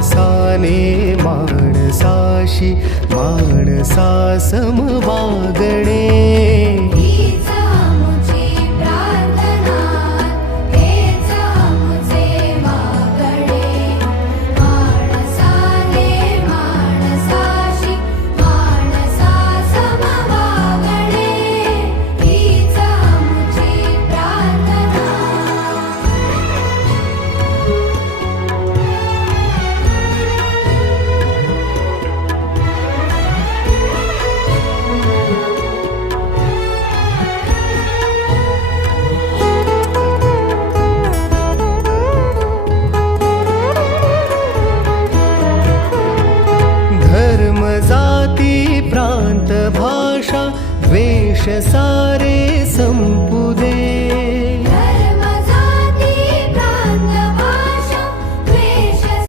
माणसाने माणसाशी माणसा सम वागणे. जाती प्रांत भाषा द्वेष सारे संपू